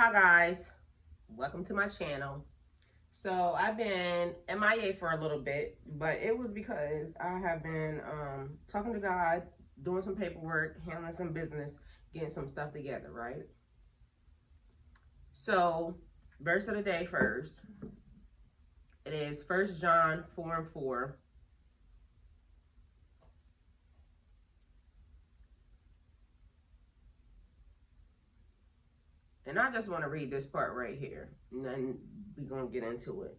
Hi guys, welcome to my channel. So I've been MIA for a little bit, but it was because I have been talking to God, doing some paperwork, handling some business, getting some stuff together, right? So verse of the day first. It is 1 John 4:4. And I just want to read this part right here, and then we're going to get into it,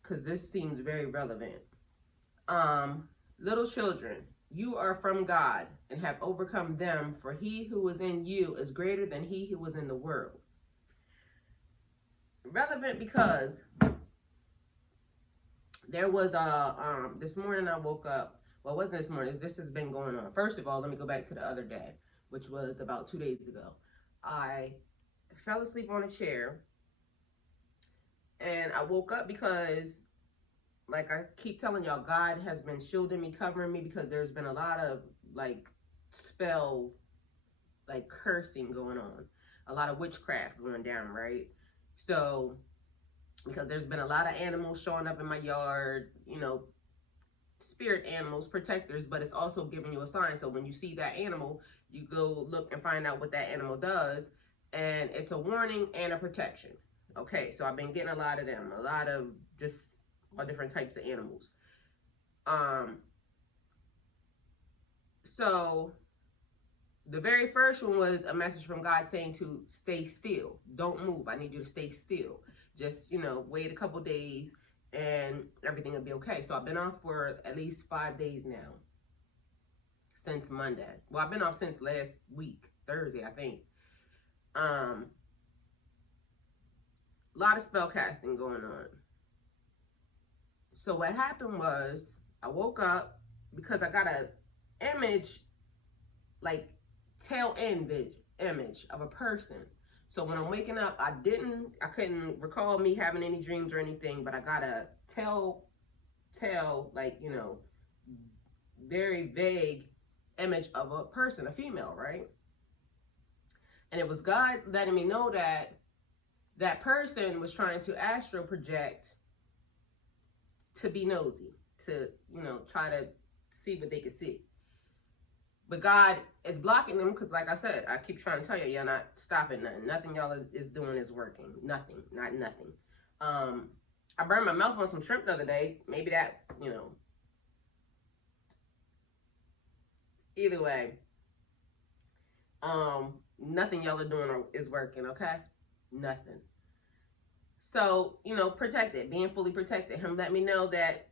because this seems very relevant. Little children, you are from God and have overcome them, for he who is in you is greater than he who is in the world. Relevant because there was this morning I woke up. Well, it wasn't this morning. This has been going on. First of all, let me go back to the other day, which was about 2 days ago. I fell asleep on a chair, and I woke up because, like I keep telling y'all, God has been shielding me, covering me, because there's been a lot of like spell, like cursing going on, a lot of witchcraft going down, right? So because there's been a lot of animals showing up in my yard, you know, spirit animals, protectors, but it's also giving you a sign. So when you see that animal, you go look and find out what that animal does, and it's a warning and a protection. Okay, so I've been getting a lot of them, a lot of just all different types of animals. So the very first one was a message from God saying to stay still. Don't move. I need you to stay still. Just, wait a couple days and everything will be okay. So I've been off for at least 5 days now. Since Monday. Well, I've been off since last week, Thursday, I think. A lot of spell casting going on. So what happened was I woke up because I got an image, like tail end image of a person. So when I'm waking up, I couldn't recall me having any dreams or anything, but I got a tail, like, very vague image of a person, a female, right? And it was God letting me know that that person was trying to astral project to be nosy, to, try to see what they could see. But God is blocking them because, like I said, I keep trying to tell you, you're not stopping nothing. Nothing y'all is doing is working. Nothing. Not nothing. I burned my mouth on some shrimp the other day. Maybe that, Either way, nothing y'all are doing is working, okay? Nothing. So, protected, being fully protected. Him let me know that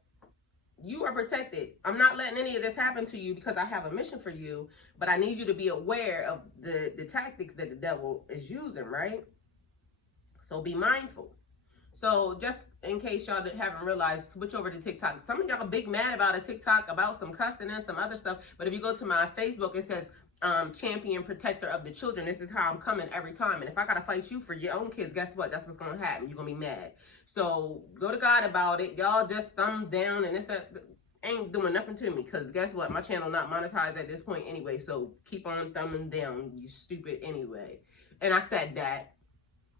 you are protected. I'm not letting any of this happen to you because I have a mission for you, but I need you to be aware of the tactics that the devil is using, right? So be mindful. So just in case y'all haven't realized, switch over to TikTok. Some of y'all are big mad about a TikTok about some cussing and some other stuff, but if you go to my Facebook, it says champion protector of the children. This is how I'm coming every time. And if I gotta fight you for your own kids, guess what? That's what's gonna happen. You're gonna be mad. So go to God about it. Y'all just thumb down and that ain't doing nothing to me, because guess what? My channel not monetized at this point anyway. So keep on thumbing down, you stupid anyway. And I said that.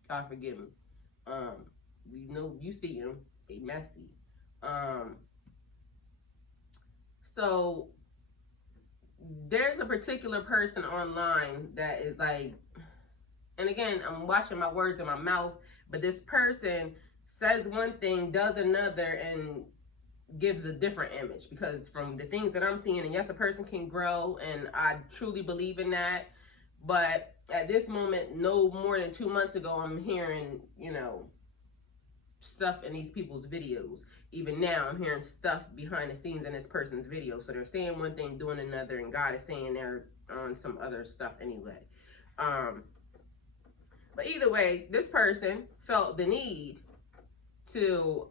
God forgive me. You see them, they messy. So there's a particular person online that is like, and again, I'm watching my words in my mouth, but this person says one thing, does another, and gives a different image. Because from the things that I'm seeing, and yes, a person can grow, and I truly believe in that, but at this moment, no more than 2 months ago, I'm hearing, stuff in these people's videos. Even now, I'm hearing stuff behind the scenes in this person's video. So they're saying one thing, doing another, and God is saying they're on some other stuff anyway. But either way, this person felt the need to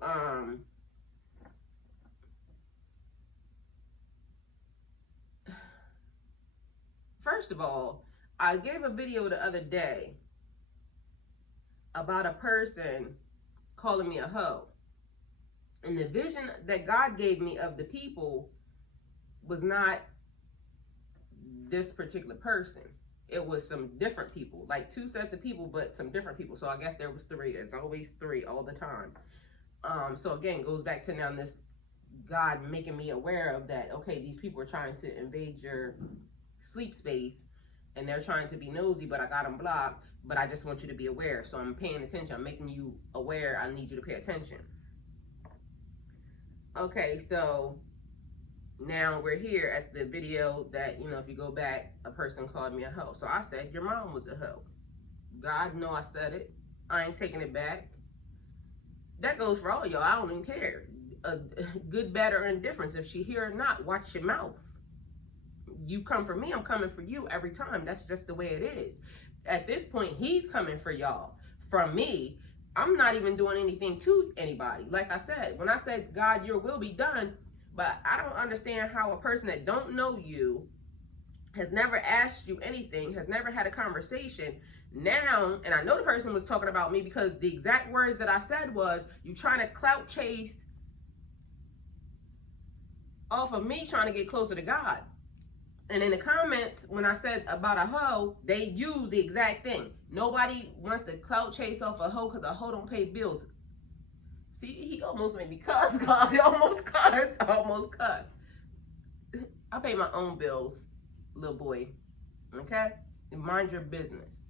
first of all, I gave a video the other day about a person calling me a hoe. And the vision that God gave me of the people was not this particular person. it was some different people, like 2 sets of people, but some different people. So I guess there was 3. It's always 3 all the time. So again, goes back to now this God making me aware of that. Okay, these people are trying to invade your sleep space, and they're trying to be nosy, but I got them blocked. But I just want you to be aware. So I'm paying attention. I'm making you aware. I need you to pay attention. Okay, so now we're here at the video that, you know, if you go back, a person called me a hoe. So I said, your mom was a hoe. God know I said it. I ain't taking it back. That goes for all y'all. I don't even care. Good, bad, or indifference. If she here or not, watch your mouth. You come for me, I'm coming for you every time. That's just the way it is. At this point, he's coming for y'all. From me, I'm not even doing anything to anybody. Like I said, when I said, God, your will be done, but I don't understand how a person that don't know you, has never asked you anything, has never had a conversation, now, and I know the person was talking about me because the exact words that I said was, you trying to clout chase off of me trying to get closer to God. And in the comments, when I said about a hoe, they use the exact thing. Nobody wants to clout chase off a hoe because a hoe don't pay bills. See, he almost made me cuss, God. I almost cussed. I pay my own bills, little boy. Okay? And mind your business.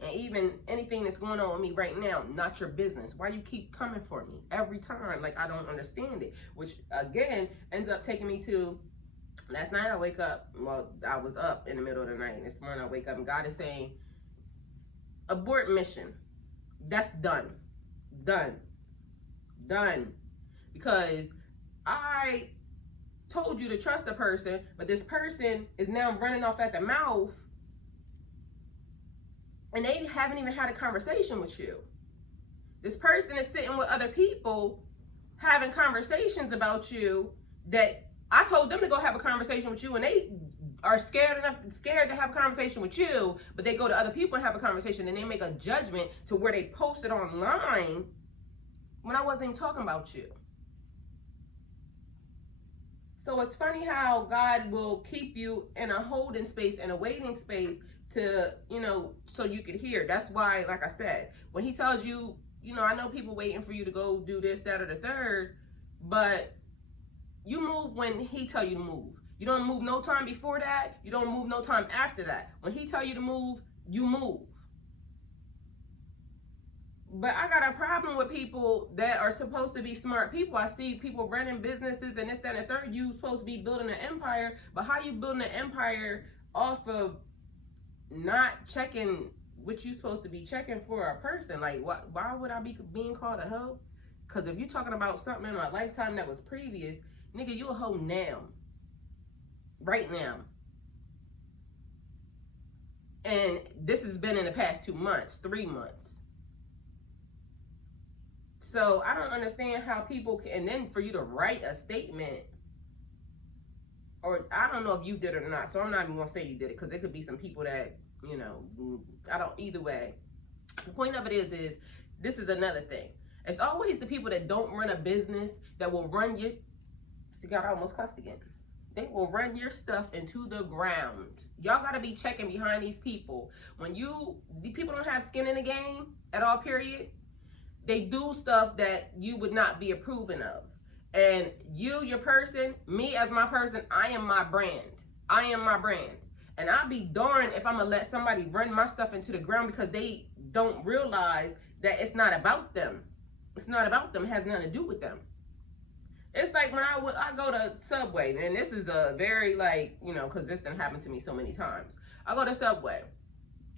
And even anything that's going on with me right now, not your business. Why you keep coming for me every time? Like, I don't understand it. Which, again, ends up taking me to, last night I wake up, well, I was up in the middle of the night. And this morning I wake up and God is saying, abort mission. That's done. Done. Done. Because I told you to trust a person, but this person is now running off at the mouth, and they haven't even had a conversation with you. This person is sitting with other people having conversations about you that I told them to go have a conversation with you, and they are scared to have a conversation with you, but they go to other people and have a conversation, and they make a judgment to where they post it online when I wasn't even talking about you. So it's funny how God will keep you in a holding space and a waiting space to, you know, so you could hear. That's why, like I said, when he tells you, you know, I know people waiting for you to go do this, that, or the third, but you move when he tell you to move. You don't move no time before that. You don't move no time after that. When he tell you to move, you move. But I got a problem with people that are supposed to be smart people. I see people running businesses and this, that, and the third. You supposed to be building an empire, but how you building an empire off of not checking what you supposed to be checking for a person? Like, why would I be being called a hoe? Because if you're talking about something in my lifetime that was previous, nigga, you a hoe now. Right now. And this has been in the past 2 months, 3 months. So I don't understand how people can, and then for you to write a statement, or I don't know if you did it or not, so I'm not even gonna say you did it, because there could be some people that, you know, I don't, either way. The point of it is this is another thing. It's always the people that don't run a business that will run you, see, God, I almost cussed again. They will run your stuff into the ground. Y'all gotta be checking behind these people. When the people don't have skin in the game at all, period, they do stuff that you would not be approving of. And you, your person, me as my person, I am my brand. I am my brand. And I'll be darned if I'm gonna let somebody run my stuff into the ground because they don't realize that it's not about them. It's not about them. It has nothing to do with them. It's like when I go to Subway, and this is a very, like, you know, because this done happened to me so many times. I go to Subway,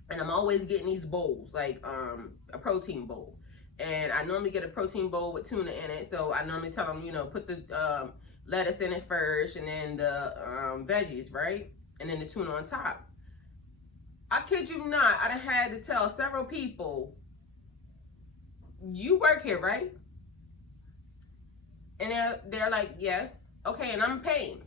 and I'm always getting these bowls, like a protein bowl. And I normally get a protein bowl with tuna in it. So I normally tell them, you know, put the lettuce in it first, and then the veggies, right? And then the tuna on top. I kid you not, I done had to tell several people, you work here, right? And they're like, yes. Okay, and I'm paying.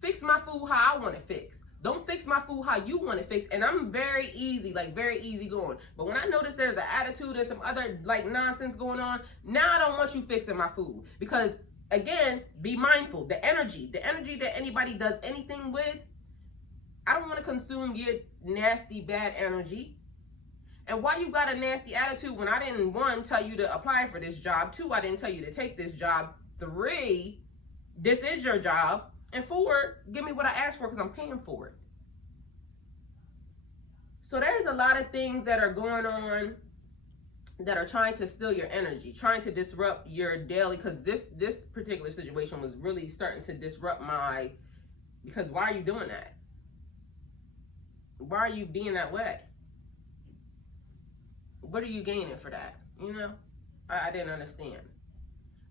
Fix my food how I want it fixed. Don't fix my food how you want it fixed. And I'm very easy, like very easy going. But when I notice there's an attitude and some other like nonsense going on, now I don't want you fixing my food. Because again, be mindful. The energy that anybody does anything with, I don't want to consume your nasty, bad energy. And why you got a nasty attitude when I didn't, 1, tell you to apply for this job, 2, I didn't tell you to take this job, 3, this is your job, and 4, give me what I asked for because I'm paying for it. So there's a lot of things that are going on that are trying to steal your energy, trying to disrupt your daily, because this particular situation was really starting to disrupt my, because why are you doing that? Why are you being that way? What are you gaining for that? You know, I didn't understand.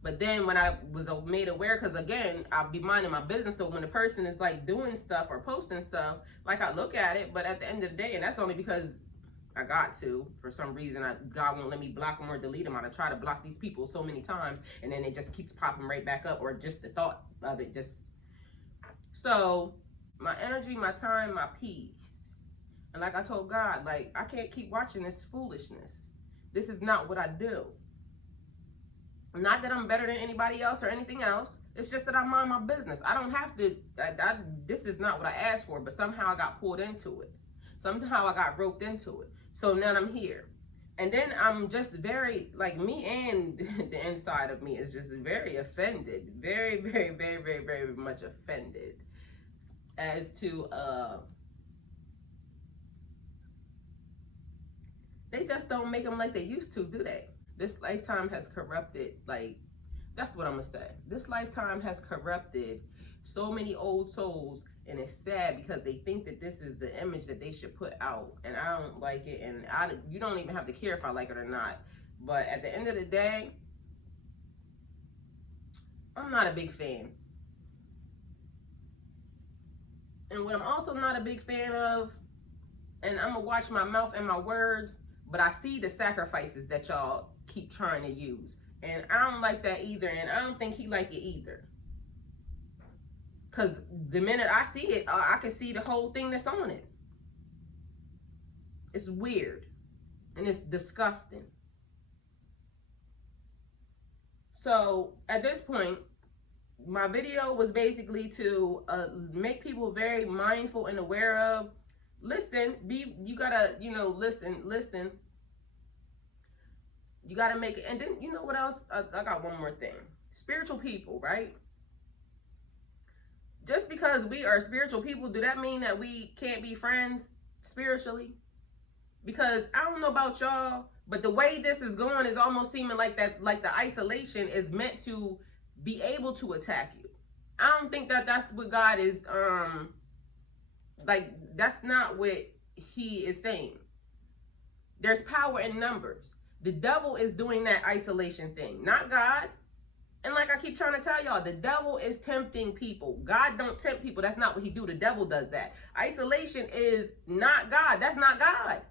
But then when I was made aware, because again, I'll be minding my business, so when a person is like doing stuff or posting stuff, like I look at it, but at the end of the day, and that's only because I got to, for some reason, God won't let me block them or delete them. I try to block these people so many times, and then it just keeps popping right back up, or just the thought of it just. So my energy, my time, my peace. And like I told God, like, I can't keep watching this foolishness. This is not what I do. Not that I'm better than anybody else or anything else. It's just that I mind my business. I don't have to, this is not what I asked for, but somehow I got pulled into it. Somehow I got roped into it. So now I'm here. And then I'm just very, like, me and the inside of me is just very offended. Very, very, very, very, very much offended as to, they just don't make them like they used to, do they? This lifetime has corrupted, like, that's what I'm gonna say. This lifetime has corrupted so many old souls, and it's sad because they think that this is the image that they should put out, and I don't like it, and you don't even have to care if I like it or not. But at the end of the day, I'm not a big fan. And what I'm also not a big fan of, and I'm gonna watch my mouth and my words, but I see the sacrifices that y'all keep trying to use. And I don't like that either, and I don't think he like it either. Because the minute I see it, I can see the whole thing that's on it. It's weird. And it's disgusting. So, at this point, my video was basically to make people very mindful and aware of, listen, you gotta, listen. You gotta make it. And then, you know what else? I got one more thing. Spiritual people, right? Just because we are spiritual people, do that mean that we can't be friends spiritually? Because I don't know about y'all, but the way this is going is almost seeming like that, like the isolation is meant to be able to attack you. I don't think that that's what God is, like, that's not what he is saying. There's power in numbers. The devil is doing that isolation thing, not God. And like I keep trying to tell y'all, the devil is tempting people. God don't tempt people. That's not what he do. The devil does that. Isolation is not God. That's not God.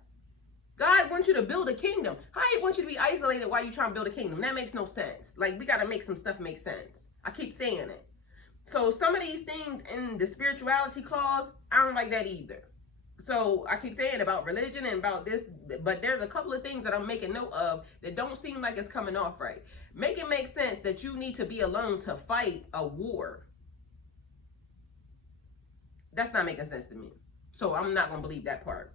God wants you to build a kingdom. How he wants you to be isolated while you trying to build a kingdom? That makes no sense. Like, we got to make some stuff make sense. I keep saying it. So some of these things in the spirituality clause, I don't like that either. So I keep saying about religion and about this, but there's a couple of things that I'm making note of that don't seem like it's coming off right. Make it make sense that you need to be alone to fight a war. That's not making sense to me. So I'm not going to believe that part.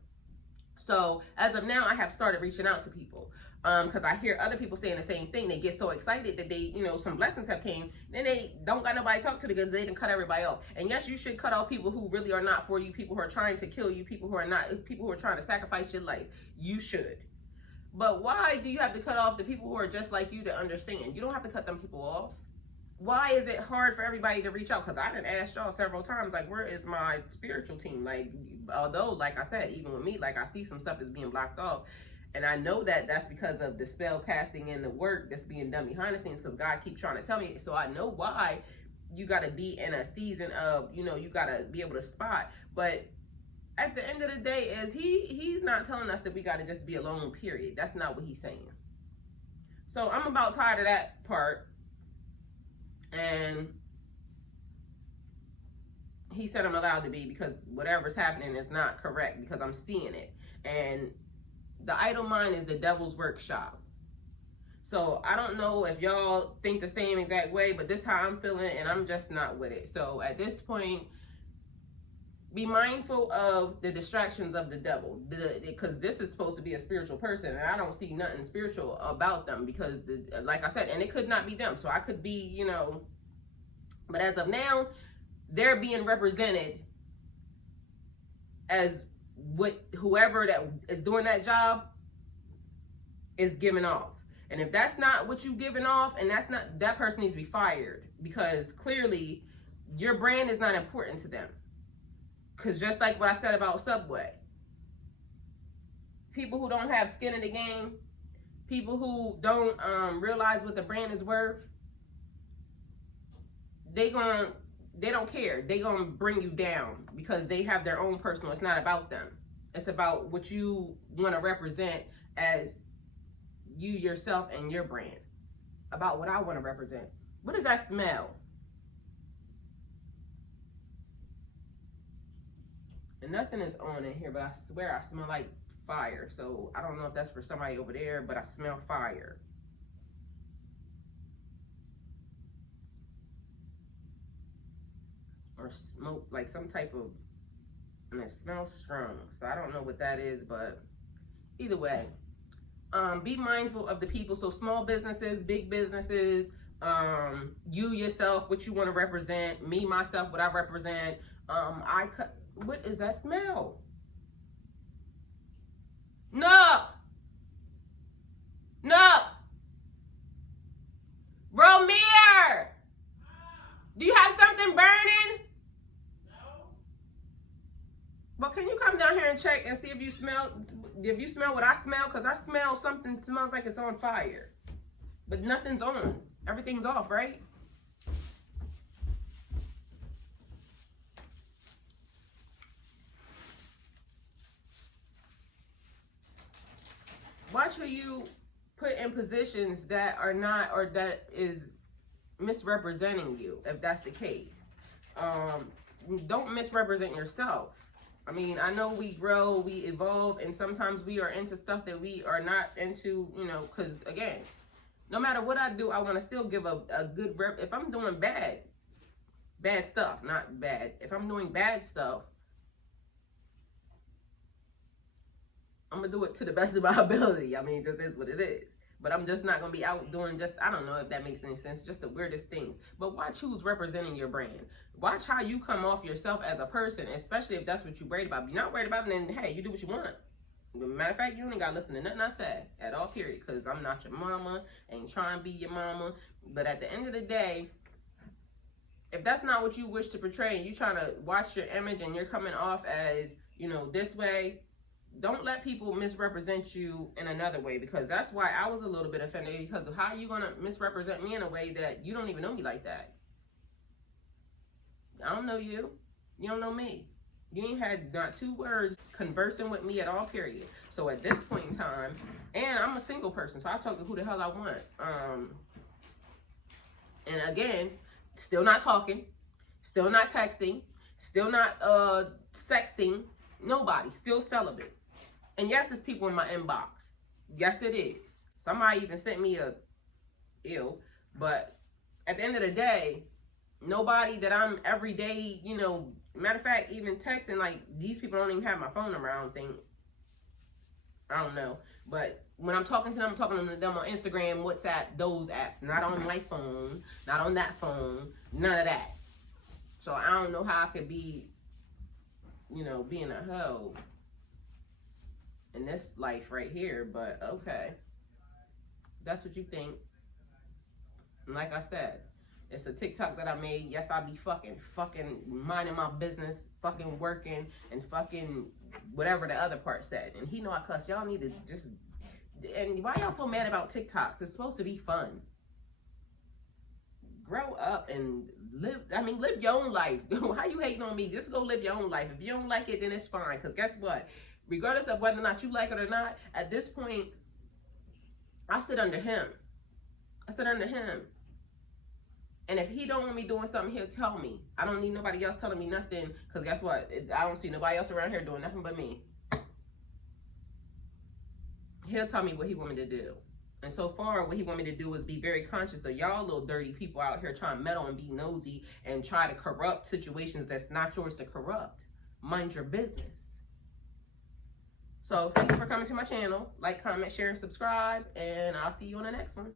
So as of now, I have started reaching out to people because I hear other people saying the same thing. They get so excited that they, some blessings have came. Then they don't got nobody to talk to because they didn't cut everybody off. And yes, you should cut off people who really are not for you, people who are trying to kill you, people who are not, people who are trying to sacrifice your life. You should. But why do you have to cut off the people who are just like you to understand? You don't have to cut them people off. Why is it hard for everybody to reach out? Because I done asked y'all several times, like, where is my spiritual team? Like, although, like I said, even with me, like, I see some stuff is being blocked off. And I know that that's because of the spell casting and the work that's being done behind the scenes, because God keeps trying to tell me. So I know why you got to be in a season of, you got to be able to spot. But at the end of the day, is he's not telling us that we got to just be alone, period. That's not what he's saying. So I'm about tired of that part. And he said I'm allowed to be, because whatever's happening is not correct, because I'm seeing it. And the idle mind is the devil's workshop. So I don't know if y'all think the same exact way, but this is how I'm feeling, and I'm just not with it. So at this point, Be mindful of the distractions of the devil, because this is supposed to be a spiritual person, and I don't see nothing spiritual about them, because like I said, and it could not be them, so I could be, you know, but as of now, they're being represented as what whoever that is doing that job is giving off. And if that's not what you giving off, and that's not, that person needs to be fired, because clearly your brand is not important to them. Because just like what I said about Subway, people who don't have skin in the game, people who don't realize what the brand is worth, they don't care. They gonna bring you down because they have their own personal. It's not about them. It's about what you want to represent as you yourself and your brand. About what I want to represent. What does that smell? And nothing is on in here, but I swear I smell like fire. So I don't know if that's for somebody over there, but I smell fire. Or smoke, like some type of, and it smells strong. So I don't know what that is, but either way, be mindful of the people. So small businesses, big businesses, you yourself, what you want to represent, me, myself, what I represent. What is that smell? No. Romir, do you have something burning? No. Well, can you come down here and check and see if you smell what I smell? Because I smell something smells like it's on fire. But nothing's on. Everything's off, right? Watch who you put in positions that are not, or that is misrepresenting you, if that's the case. Don't misrepresent yourself. I mean, I know we grow, we evolve, and sometimes we are into stuff that we are not into, you know, because again, no matter what I do, I want to still give a good rep. If I'm doing bad stuff, not bad. If I'm doing bad stuff, I'm going to do it to the best of my ability. I mean, it just is what it is. But I'm just not going to be out doing just, I don't know if that makes any sense, just the weirdest things. But watch who's representing your brand. Watch how you come off yourself as a person, especially if that's what you're worried about. If you're not worried about it, then hey, you do what you want. Matter of fact, you ain't got to listen to nothing I said at all, period. Because I'm not your mama, ain't trying to be your mama. But at the end of the day, if that's not what you wish to portray, and you're trying to watch your image and you're coming off as, you know, this way, don't let people misrepresent you in another way, because that's why I was a little bit offended, because of how you going to misrepresent me in a way that you don't even know me like that. I don't know you. You don't know me. You ain't had not 2 words conversing with me at all, period. So at this point in time, and I'm a single person, so I talk to who the hell I want. And again, still not talking, still not texting, still not sexing, nobody, still celibate. And yes, it's people in my inbox. Yes, it is. Somebody even sent me a ill. But at the end of the day, nobody that I'm every day, you know, matter of fact, even texting, like, these people don't even have my phone number, I don't think. I don't know. But when I'm talking to them, I'm talking to them on Instagram, WhatsApp, those apps. Not on my phone, not on that phone, none of that. So I don't know how I could be, you know, being a hoe in this life right here, but okay. That's what you think. And like I said, it's a TikTok that I made. Yes, I be fucking minding my business, fucking working, and fucking whatever the other part said. And he know I cuss. Y'all need to just, and why y'all so mad about TikToks? It's supposed to be fun. Grow up and live, I mean, live your own life. How you hating on me? Just go live your own life. If you don't like it, then it's fine. Because guess what? Regardless of whether or not you like it or not, at this point, I sit under him. I sit under him. And if he don't want me doing something, he'll tell me. I don't need nobody else telling me nothing. Because guess what? I don't see nobody else around here doing nothing but me. He'll tell me what he want me to do. And so far, what he want me to do is be very conscious of y'all little dirty people out here trying to meddle and be nosy and try to corrupt situations that's not yours to corrupt. mind your business. So thank you for coming to my channel. Like, comment, share, and subscribe, and I'll see you on the next one.